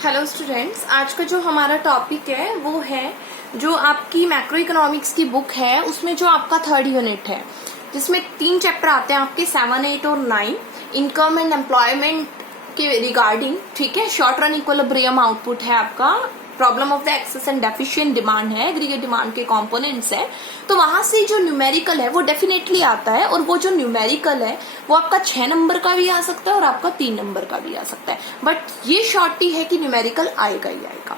Hello students, आज का जो हमारा टॉपिक है वो है जो आपकी मैक्रो इकोनॉमिक्स की बुक है उसमें जो आपका 3rd यूनिट है जिसमें 3 चैप्टर आते हैं आपके 7, 8 और 9 इनकम एंड एम्प्लॉयमेंट के रिगार्डिंग। ठीक है, शॉर्ट रन इक्विलिब्रियम आउटपुट है आपका, problem of the excess and deficient demand है, एग्रीगेट डिमांड के कंपोनेंट्स है। तो वहां से जो न्यूमेरिकल है वो डेफिनेटली आता है और वो जो न्यूमेरिकल है वो आपका 6 नंबर का भी आ सकता है और आपका 3 नंबर का भी आ सकता है। बट ये शॉर्टी है कि न्यूमेरिकल आएगा ही आएगा।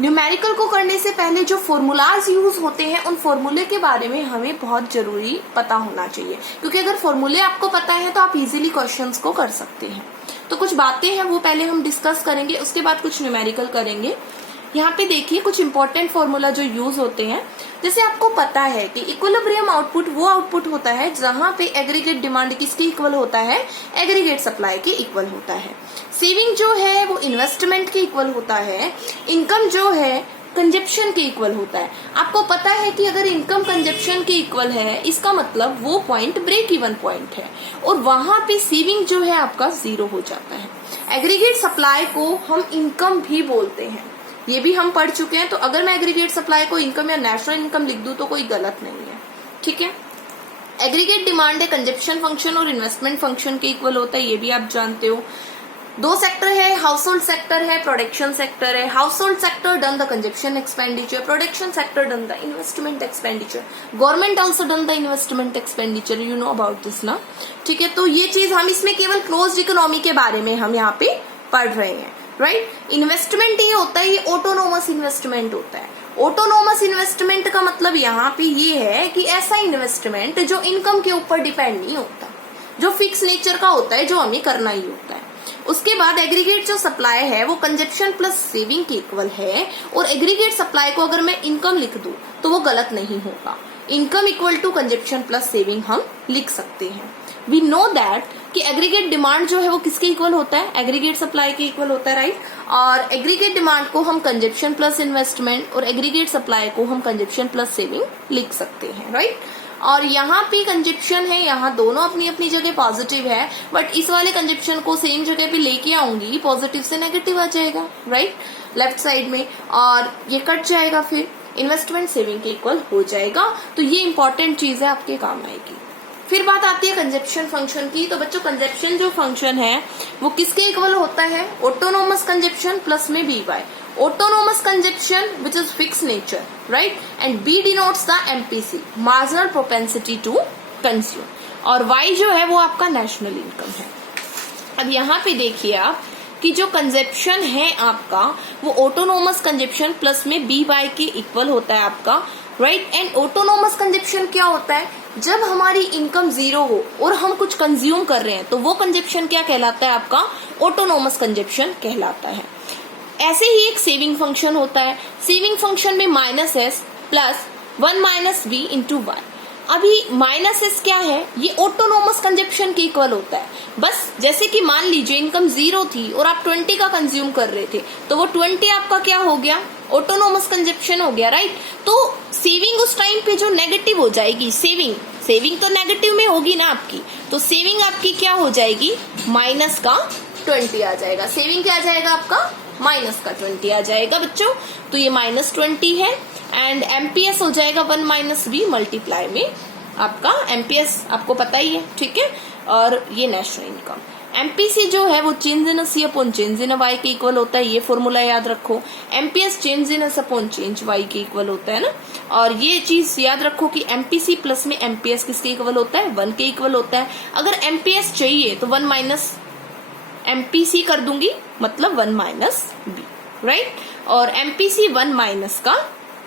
न्यूमेरिकल को करने से पहले जो फॉर्मूलाज यूज होते हैं उन फॉर्मूले के बारे में हमें बहुत जरूरी पता होना चाहिए, क्योंकि अगर फॉर्मूले आपको पता है तो आप इजीली क्वेश्चंस को कर सकते हैं। तो कुछ बातें हैं वो पहले हम डिस्कस करेंगे, उसके बाद कुछ न्यूमेरिकल करेंगे। यहाँ पे देखिए कुछ इंपॉर्टेंट फॉर्मूला जो यूज होते हैं। जैसे आपको पता है कि इक्विलिब्रियम आउटपुट वो आउटपुट होता है जहां पे एग्रीगेट डिमांड किसके इक्वल होता है, एग्रीगेट सप्लाई के इक्वल होता है। सेविंग जो है वो इन्वेस्टमेंट के इक्वल होता है। इनकम जो है कंजप्शन के इक्वल होता है। आपको पता है कि अगर इनकम कंजप्शन के इक्वल है इसका मतलब वो पॉइंट ब्रेक इवन पॉइंट है और वहां पे सेविंग जो है आपका 0 हो जाता है। एग्रीगेट सप्लाई को हम इनकम भी बोलते हैं, ये भी हम पढ़ चुके हैं। तो अगर मैं एग्रीगेट सप्लाई को इनकम या नेशनल इनकम लिख दूं तो कोई गलत नहीं है। ठीक है, एग्रीगेट डिमांड है कंजप्शन फंक्शन और इन्वेस्टमेंट फंक्शन के इक्वल होता है, ये भी आप जानते हो। 2 सेक्टर है, हाउस होल्ड सेक्टर है, प्रोडक्शन सेक्टर है। House hold sector done the consumption expenditure, production sector done the investment expenditure, government also done the investment expenditure. You know about this ना। ठीक है, तो ये चीज हम इसमें केवल क्लोज्ड इकोनॉमी के बारे में हम यहाँ पे पढ़ रहे हैं, राइट। इन्वेस्टमेंट ये होता है, ये ऑटोनोमस इन्वेस्टमेंट होता है। ऑटोनोमस इन्वेस्टमेंट का मतलब यहाँ पे ये है कि ऐसा इन्वेस्टमेंट जो इनकम के ऊपर डिपेंड नहीं होता, जो फिक्स नेचर का होता है, जो हमें करना ही होता है। उसके बाद एग्रीगेट जो सप्लाई है वो कंजप्शन प्लस सेविंग के इक्वल है और एग्रीगेट सप्लाई को अगर मैं इनकम लिख दूं तो वो गलत नहीं होगा। Income equal to consumption plus saving हम लिख सकते हैं। वी नो दैट कि एग्रीगेट डिमांड जो है वो किसके इक्वल होता है, एग्रीगेट सप्लाई के इक्वल होता है, राइट। और एग्रीगेट डिमांड को हम कंजप्शन प्लस इन्वेस्टमेंट और एग्रीगेट सप्लाई को हम कंजप्शन प्लस सेविंग लिख सकते हैं, राइट। और यहाँ पे कंजप्शन है, यहाँ दोनों अपनी अपनी जगह पॉजिटिव है, बट इस वाले कंजप्शन को सेम जगह पे लेके आऊंगी, पॉजिटिव से नेगेटिव आ जाएगा, राइट, लेफ्ट साइड में, और ये कट जाएगा, फिर इन्वेस्टमेंट सेविंग के इक्वल हो जाएगा। तो ये इंपॉर्टेंट चीज है, आपके काम आएगी। फिर बात आती है कंजप्शन फंक्शन की। तो बच्चों कंजप्शन जो फंक्शन है वो किसके इक्वल होता है, ऑटोनोमस कंजप्शन प्लस में B by autonomous consumption which is fixed nature, right, and B denotes the MPC, marginal propensity to consume, और Y जो है वो आपका नेशनल इनकम है। अब यहाँ पे देखिए आप कि जो कंजप्शन है आपका वो ऑटोनोमस कंजप्शन प्लस में बी बाय के इक्वल होता है आपका, राइट। एंड ऑटोनोमस कंजप्शन क्या होता है, जब हमारी इनकम 0 हो और हम कुछ कंज्यूम कर रहे हैं तो वो कंजप्शन क्या कहलाता है, आपका ऑटोनोमस कंजप्शन कहलाता है। ऐसे ही एक सेविंग फंक्शन होता है। सेविंग फंक्शन में -s प्लस 1 - b इंटू 1। अभी -s क्या है, ये ऑटोनोमस कंजप्शन के इक्वल होता है। बस जैसे कि मान लीजिए इनकम 0 थी और आप 20 का कंज्यूम कर रहे थे तो वो 20 आपका क्या हो गया, ऑटोनोमस कंजप्शन हो गया, राइट। तो सेविंग उस टाइम पे जो नेगेटिव हो जाएगी, सेविंग तो नेगेटिव में होगी ना आपकी, तो सेविंग आपकी क्या हो जाएगी, -20 आ जाएगा। सेविंग क्या आ जाएगा आपका, -20 आ जाएगा बच्चों। तो ये -20 है एंड एमपीएस हो जाएगा 1 - b मल्टीप्लाई में आपका एमपीएस आपको पता ही है, ठीक है। और ये नेशनल इनकम। एमपीसी जो है वो change in C upon change in Y के इक्वल होता है, ये फॉर्मूला याद रखो। MPS change in S upon change Y के इक्वल होता है ना। और ये चीज याद रखो कि एमपीसी प्लस में एमपीएस किसके इक्वल होता है, 1 के इक्वल होता है। अगर एमपीएस चाहिए तो 1 - एमपीसी कर दूंगी, मतलब 1 - b, राइट। और एमपीसी 1 - का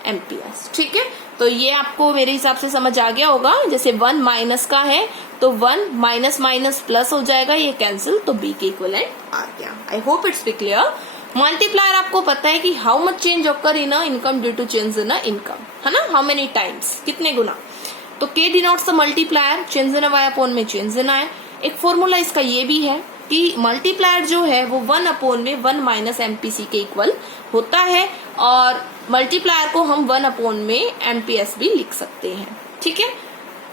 एमपीएस, ठीक है। तो ये आपको मेरे हिसाब से समझ आ गया होगा। जैसे 1 - का है तो 1 - प्लस हो जाएगा, ये कैंसिल, तो b के इक्वलेंट आ गया। I hope it's be clear. Multiplier आपको पता है कि how much change occur in income due to change in income, है ना, हाउ मेनी टाइम्स, कितने गुना। तो k denotes the multiplier, change in y upon में चेंज इन i। एक फॉर्मूला इसका ये भी है कि मल्टीप्लायर जो है वो 1 अपॉन में 1 - एमपीसी के इक्वल होता है और मल्टीप्लायर को हम 1 अपॉन में एमपीएस भी लिख सकते हैं, ठीक है।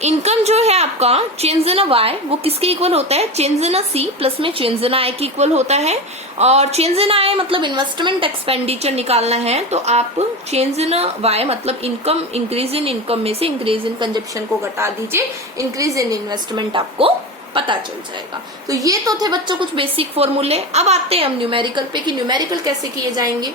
इनकम जो है आपका चेंज इन वाई वो किसके इक्वल होता है, चेंज इन सी प्लस में चेंज इन आई के इक्वल होता है। और चेंज इन आई मतलब इन्वेस्टमेंट एक्सपेंडिचर निकालना है, तो आप चेंज इन वाई मतलब इनकम, इंक्रीज इन इनकम में से इंक्रीज इन कंजप्शन को घटा दीजिए, इंक्रीज इन इन्वेस्टमेंट आपको पता चल जाएगा। तो ये तो थे बच्चों कुछ बेसिक फॉर्मूले। अब आते हैं हम न्यूमेरिकल पे कि न्यूमेरिकल कैसे किए जाएंगे।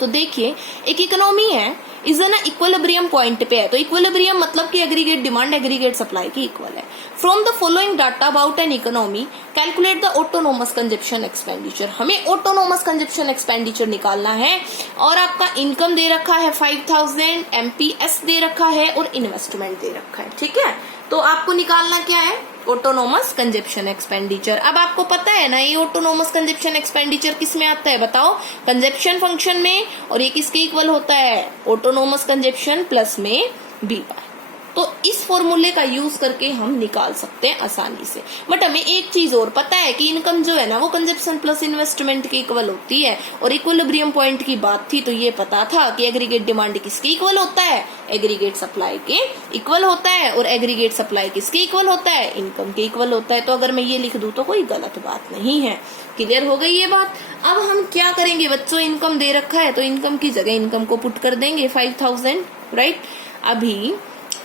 तो देखिए, एक इकोनॉमी है इज ना इक्विलिब्रियम पॉइंट पे है, तो इक्विलिब्रियम मतलब कि एग्रीगेट डिमांड एग्रीगेट सप्लाई की इक्वल है। From the following data about an economy calculate the autonomous consumption expenditure. हमें ऑटोनोमस कंजप्शन एक्सपेंडिचर निकालना है और आपका इनकम दे रखा है 5000, एमपीएस दे रखा है और इन्वेस्टमेंट दे रखा है। ठीक है, तो आपको निकालना क्या है, ऑटोनोमस कंजप्शन एक्सपेंडिचर। अब आपको पता है ना ये ऑटोनोमस कंजप्शन एक्सपेंडिचर किस में आता है, बताओ, कंजप्शन फंक्शन में, और ये किसके इक्वल होता है, ऑटोनोमस कंजप्शन प्लस में बी बाय। तो इस फॉर्मूले का यूज करके हम निकाल सकते हैं आसानी से। बट हमें एक चीज और पता है कि इनकम जो है ना वो कंजप्शन प्लस इन्वेस्टमेंट के इक्वल होती है, और इक्विलिब्रियम पॉइंट की बात थी तो ये पता था कि एग्रीगेट डिमांड किसके इक्वल होता है, एग्रीगेट सप्लाई के इक्वल होता है, और एग्रीगेट सप्लाई किसके इक्वल होता है, इनकम के इक्वल होता है। तो अगर मैं ये लिख दूं तो कोई गलत बात नहीं है। क्लियर हो गई ये बात। अब हम क्या करेंगे बच्चों, इनकम दे रखा है तो इनकम की जगह इनकम को पुट कर देंगे 5000, राइट। अभी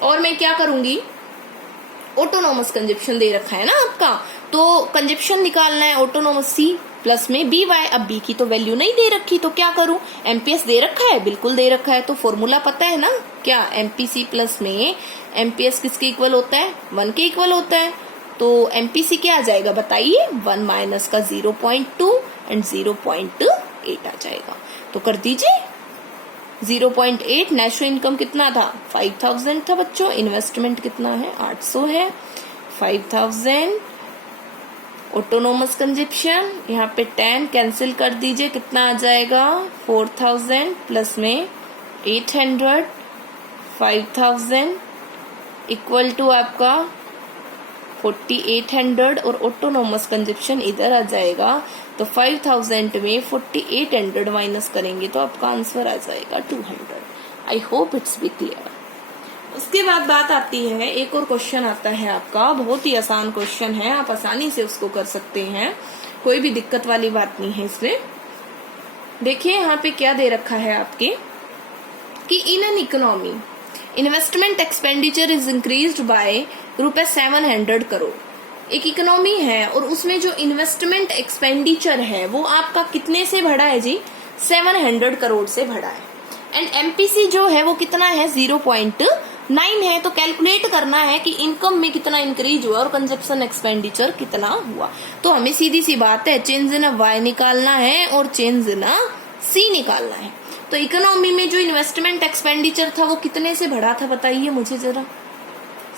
और मैं क्या करूंगी, ऑटोनोमस कंजप्शन दे रखा है ना आपका, तो कंजप्शन निकालना है ऑटोनोमस सी प्लस में बी वाई। अब बी की तो वैल्यू नहीं दे रखी तो क्या करूं, एमपीएस दे रखा है, बिल्कुल दे रखा है, तो फॉर्मूला पता है ना क्या, एमपीसी प्लस में एमपीएस किसके इक्वल होता है, 1 के इक्वल होता है। तो एमपीसी क्या आ जाएगा बताइए, 1 माइनस का 0.2 एंड 0.8 आ जाएगा। तो कर दीजिए 0.8। नेशनल इनकम कितना था, 5000 था बच्चों, इन्वेस्टमेंट कितना है, 800 है, 5000 ऑटोनोमस कंजप्शन, यहाँ पे 10 कैंसिल कर दीजिए, कितना आ जाएगा 4000 प्लस में 800, 5000 इक्वल टू आपका 4800, और ऑटोनोमस कंजप्शन इधर आ जाएगा, तो 5000 में 4800 माइनस करेंगे तो आपका आंसर आ जाएगा 200। I hope it's be clear. उसके बाद बात आती है, एक और क्वेश्चन आता है आपका, बहुत ही आसान क्वेश्चन है, आप आसानी से उसको कर सकते हैं, कोई भी दिक्कत वाली बात नहीं है इसमें। देखिए यहाँ पे क्या दे रखा है आपके कि in an economy investment expenditure is increased by ₹700 crore. एक इकोनॉमी है और उसमें जो इन्वेस्टमेंट एक्सपेंडिचर है वो आपका कितने से बढ़ा है जी, 700 करोड़ से बढ़ा है। एंड एमपीसी जो है वो कितना है, 0.9 है। तो कैलकुलेट करना है कि इनकम में कितना इंक्रीज हुआ और कंजप्शन एक्सपेंडिचर कितना हुआ। तो हमें सीधी सी बात है, चेंज इन वाई निकालना है और चेंज इन सी निकालना है। तो इकोनॉमी में जो इन्वेस्टमेंट एक्सपेंडिचर था वो कितने से बढ़ा था बताइए मुझे जरा,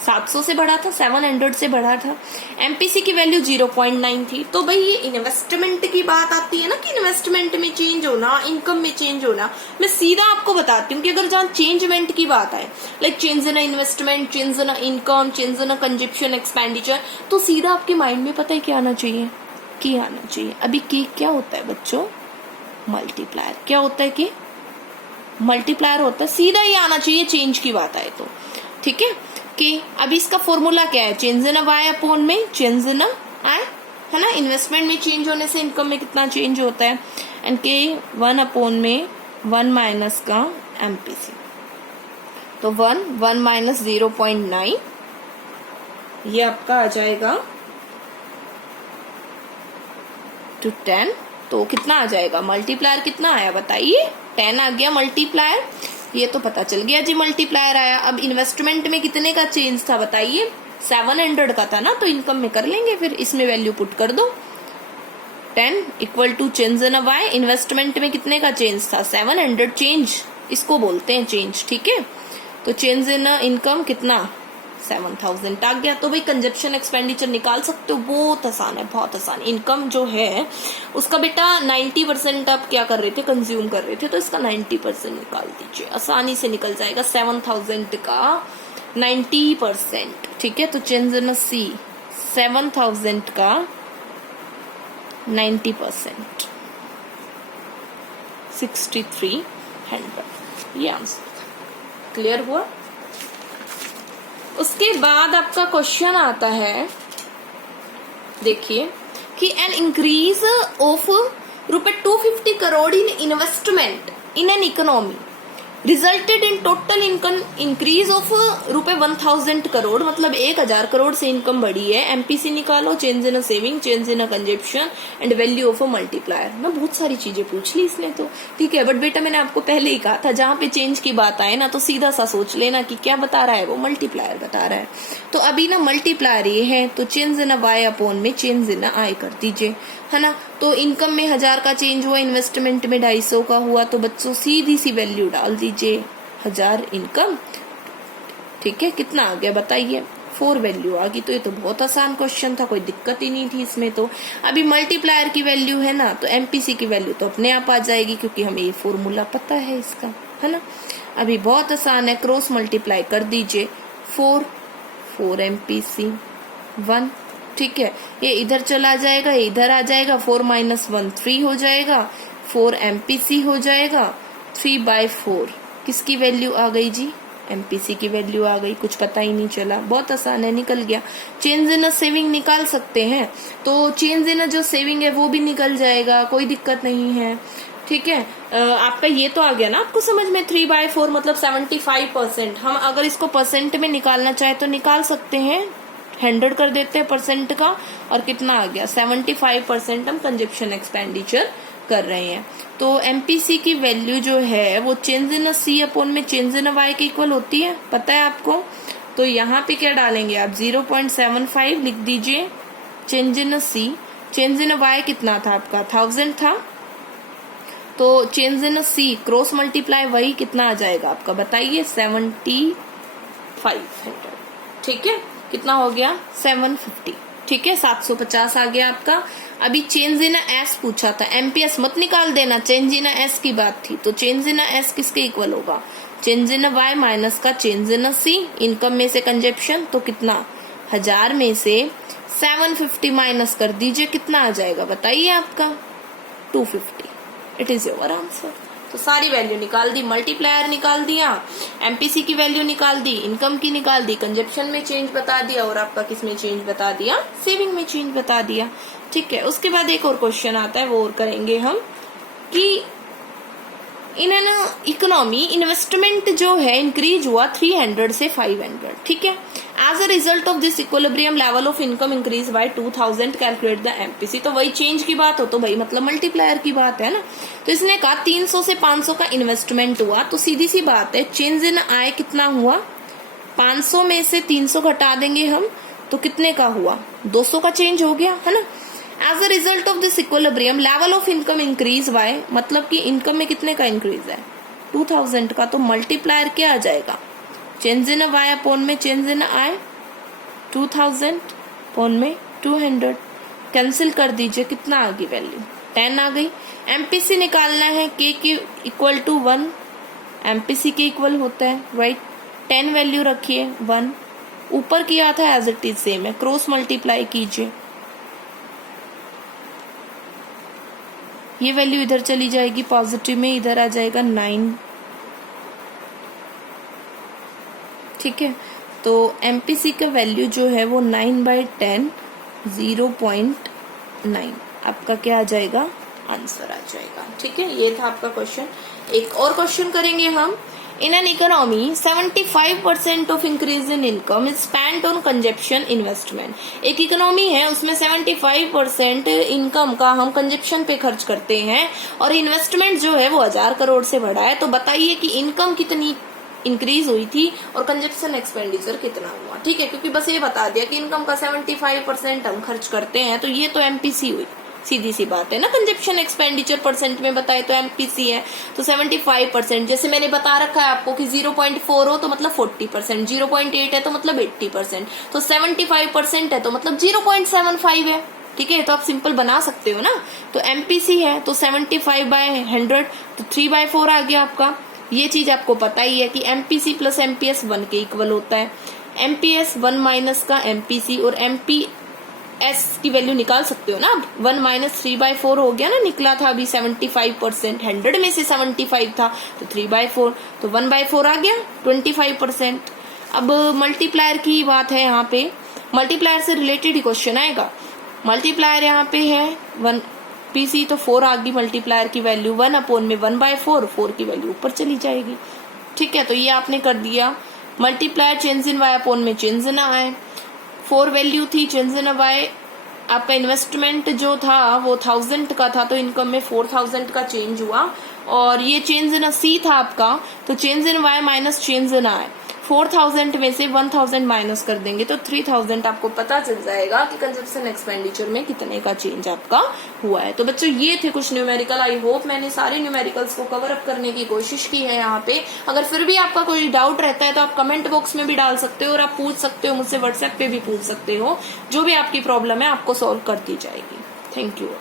700 से बढ़ा था, 700 से बढ़ा था। एमपीसी की वैल्यू 0.9 थी। तो भाई ये इन्वेस्टमेंट की बात आती है ना कि इन्वेस्टमेंट में चेंज होना, इनकम में चेंज होना, मैं सीधा आपको बताती हूँ कि अगर जहाँ चेंजमेंट की बात आए, like change in investment, change in income, change in consumption expenditure, तो सीधा आपके माइंड में पता है क्या आना चाहिए, की आना चाहिए। अभी की क्या होता है बच्चों, मल्टीप्लायर। क्या होता है कि मल्टीप्लायर होता है, सीधा ही आना चाहिए चेंज की बात आए तो। ठीक है, कि अभी इसका फॉर्मूला क्या है, चेंज इन वाई अपॉन में चेंज इन आई, है ना। इन्वेस्टमेंट में चेंज होने से इनकम में कितना चेंज होता है, एंड के 1 अपॉन में 1 माइनस का एमपीसी, तो 1 माइनस 0.9 ये आपका आ जाएगा टू 10। तो कितना आ जाएगा, मल्टीप्लायर कितना आया बताइए, 10 आ गया मल्टीप्लायर, ये तो पता चल गया जी मल्टीप्लायर आया। अब इन्वेस्टमेंट में कितने का चेंज था बताइए, 700 का था ना, तो इनकम में कर लेंगे, फिर इसमें वैल्यू पुट कर दो, 10 equal to change in Y. Investment में कितने का चेंज था, 700, चेंज इसको बोलते हैं चेंज। ठीक है, तो चेंज इन इनकम कितना, 7000 आ गया। तो भाई कंजप्शन एक्सपेंडिचर निकाल सकते हो, बहुत आसान है, बहुत आसान। इनकम जो है उसका बेटा 90% आप क्या कर रहे थे, कंज्यूम कर रहे थे, तो इसका 90% निकाल दीजिए, आसानी से निकल जाएगा 7000 का 90%। ठीक है, तो चेंज इन सी 7000 का 90%, 6300, ये आंसर। क्लियर हुआ। उसके बाद आपका क्वेश्चन आता है, देखिए कि an increase of ₹250 crore in investment in an economy resulted in total income increase of ₹1000 crore, मतलब 1000 करोड़ से इनकम बढ़ी है। एमपीसी निकालो, change in saving, change in consumption and value of a multiplier. मैं बहुत सारी चीजें पूछ ली इसने तो, ठीक है, बट बेटा मैंने आपको पहले ही कहा था जहां पे चेंज की बात आए ना तो सीधा सा सोच लेना कि क्या बता रहा है, वो मल्टीप्लायर बता रहा है। तो अभी ना मल्टीप्लायर ये है तो चेंज इन वाई अपॉन में चेंज इन आई कर दीजिए, है ना। तो इनकम में 1000 का चेंज हुआ, इन्वेस्टमेंट में 250 का हुआ, तो बच्चों सीधी सी वैल्यू डाल दीजिए 1000 इनकम, ठीक है। कितना आ गया बताइए, 4 वैल्यू आ गई। तो ये तो बहुत आसान क्वेश्चन था, कोई दिक्कत ही नहीं थी इसमें। तो अभी मल्टीप्लायर की वैल्यू है ना, तो एमपीसी की वैल्यू तो अपने आप आ जाएगी क्योंकि हमें ये फॉर्मूला पता है इसका, है ना। अभी बहुत आसान है, क्रॉस मल्टीप्लाई कर दीजिए, 4 एमपीसी 1, ठीक है। ये इधर चला जाएगा, ये इधर आ जाएगा, 4 - 1 3 हो जाएगा, 4 एमपीसी हो जाएगा, 3/4 किसकी वैल्यू आ गई जी, एमपीसी की वैल्यू आ गई। कुछ पता ही नहीं चला, बहुत आसान है, निकल गया। चेंज इन सेविंग निकाल सकते हैं, तो चेंज इन जो सेविंग है वो भी निकल जाएगा, कोई दिक्कत नहीं है, ठीक है। आपका ये तो आ गया ना आपको समझ में, 3/4 मतलब 75%। हम अगर इसको परसेंट में निकालना चाहे तो निकाल सकते हैं, 100 कर देते हैं परसेंट का, और कितना आ गया 75% हम कंजप्शन एक्सपेंडिचर कर रहे हैं। तो एमपीसी की वैल्यू जो है वो चेंज इन सी अपॉन में चेंज इन वाई के इक्वल होती है, पता है आपको। तो यहाँ पे क्या डालेंगे आप, 0.75 लिख दीजिए change in C, change in Y कितना था आपका 1000 था, तो change in C cross multiply वही कितना आ जाएगा आपका बताइए, 7500, ठीक है। कितना हो गया 750, ठीक है, 750 आ गया आपका। अभी चेंज इन एस पूछा था, एमपीएस मत निकाल देना, चेंज इन एस की बात थी। तो चेंज इन एस किसके इक्वल होगा, चेंज इन वाई माइनस का चेंज इन सी, इनकम में से कंजप्शन, तो कितना 1000 में से 750 माइनस कर दीजिए, कितना आ जाएगा बताइए आपका 250। It is your answer. तो सारी वैल्यू निकाल दी, मल्टीप्लायर निकाल दिया, एमपीसी की वैल्यू निकाल दी, इनकम की निकाल दी, कंजप्शन में चेंज बता दिया, और आपका किस में चेंज बता दिया, सेविंग में चेंज बता दिया, ठीक है। उसके बाद एक और क्वेश्चन आता है, वो और करेंगे हम कि इन एन इकोनॉमी इन्वेस्टमेंट जो है इंक्रीज हुआ 300 से 500, ठीक है। As a result of this equilibrium level of income increase by 2000, calculate the MPC. तो वही चेंज की बात हो तो भाई मतलब मल्टीप्लायर की बात है ना। तो इसने कहा 300 से 500 का इन्वेस्टमेंट हुआ, तो सीधी सी बात है चेंज इन आय कितना हुआ, 500 में से 300 घटा देंगे हम, तो कितने का हुआ 200 का चेंज हो गया, है ना। As a result of this equilibrium level of income increase by, मतलब कि इनकम में कितने का इंक्रीज है 2000 का, तो मल्टीप्लायर क्या आ जाएगा, चेंज इन वाई अपॉन में चेंज इन आई, 2000 अपॉन में 200, कैंसिल कर दीजिए, कितना आ गई वैल्यू 10 आ गई। एमपीसी निकालना है, के की इक्वल टू 1 एमपीसी के इक्वल होता है, राइट। 10 वैल्यू रखिए, 1 ऊपर किया था एज इट इज सेम है, क्रॉस मल्टीप्लाई कीजिए, ये वैल्यू इधर चली जाएगी पॉजिटिव में, इधर आ जाएगा 9, ठीक है। तो एमपीसी का वैल्यू जो है वो 9/10 0.9 आपका क्या आ जाएगा, आंसर आ जाएगा, ठीक है। ये था आपका क्वेश्चन। एक और क्वेश्चन करेंगे हम, in an economy 75% of increase in income is spent on consumption investment. एक इकोनॉमी है उसमें 75% इनकम का हम कंजप्शन पे खर्च करते हैं, और इन्वेस्टमेंट जो है वो 1000 करोड़ से बढ़ा है। तो बताइए कि इनकम कितनी इंक्रीज हुई थी और कंजप्शन एक्सपेंडिचर कितना हुआ, ठीक है। क्योंकि बस ये बता दिया कि इनकम का 75% हम खर्च करते हैं, तो ये तो एमपीसी हुई, सीधी सी बात है ना। कंजप्शन एक्सपेंडिचर परसेंट में बताए तो एमपीसी है, तो 75%, जैसे मैंने बता रखा है आपको कि 0.4 हो तो मतलब 40%, 0.8 है तो मतलब 80%, तो 75% है तो मतलब 0.75 है, ठीक है। तो आप सिंपल बना सकते हो ना। तो एमपीसी है तो 75/100, तो 3/4 आ गया आपका। ये चीज आपको पता ही है कि एमपीसी प्लस एमपीएस 1 के इक्वल होता है, एमपीएस 1 माइनस का एमपीसी, और एमपीएस की वैल्यू निकाल सकते हो ना आप, 1 - 3/4 हो गया ना, निकला था अभी 75%, 100 में से 75 था तो 3/4, तो 1/4 आ गया 25%। अब मल्टीप्लायर की बात है, यहाँ पे मल्टीप्लायर से रिलेटेड ही क्वेश्चन आएगा। मल्टीप्लायर यहाँ पे है 1 पीसी, तो 4 आ गई मल्टीप्लायर की वैल्यू, 1/1/4, 4 की वैल्यू ऊपर चली जाएगी। ठीक है, तो ये आपने कर दिया। Multiplier change in Y upon में चेंज इन आई, 4 वैल्यू थी, चेंज इन वाई, आपका इन्वेस्टमेंट जो था वो 1000 का था, तो इनकम में 4000 का चेंज हुआ। और ये चेंज इन सी था आपका, तो change in Y minus change in I, 4000 में से 1000 माइनस कर देंगे तो 3000 आपको पता चल जाएगा कि कंजप्शन एक्सपेंडिचर में कितने का चेंज आपका हुआ है। तो बच्चों ये थे कुछ न्यूमेरिकल। आई होप मैंने सारे न्यूमेरिकल्स को कवर अप करने की कोशिश की है यहाँ पे। अगर फिर भी आपका कोई डाउट रहता है तो आप कमेंट बॉक्स में भी डाल सकते हो और आप पूछ सकते हो, मुझसे व्हाट्सएप पे भी पूछ सकते हो। जो भी आपकी प्रॉब्लम है आपको सॉल्व कर दी जाएगी। Thank you.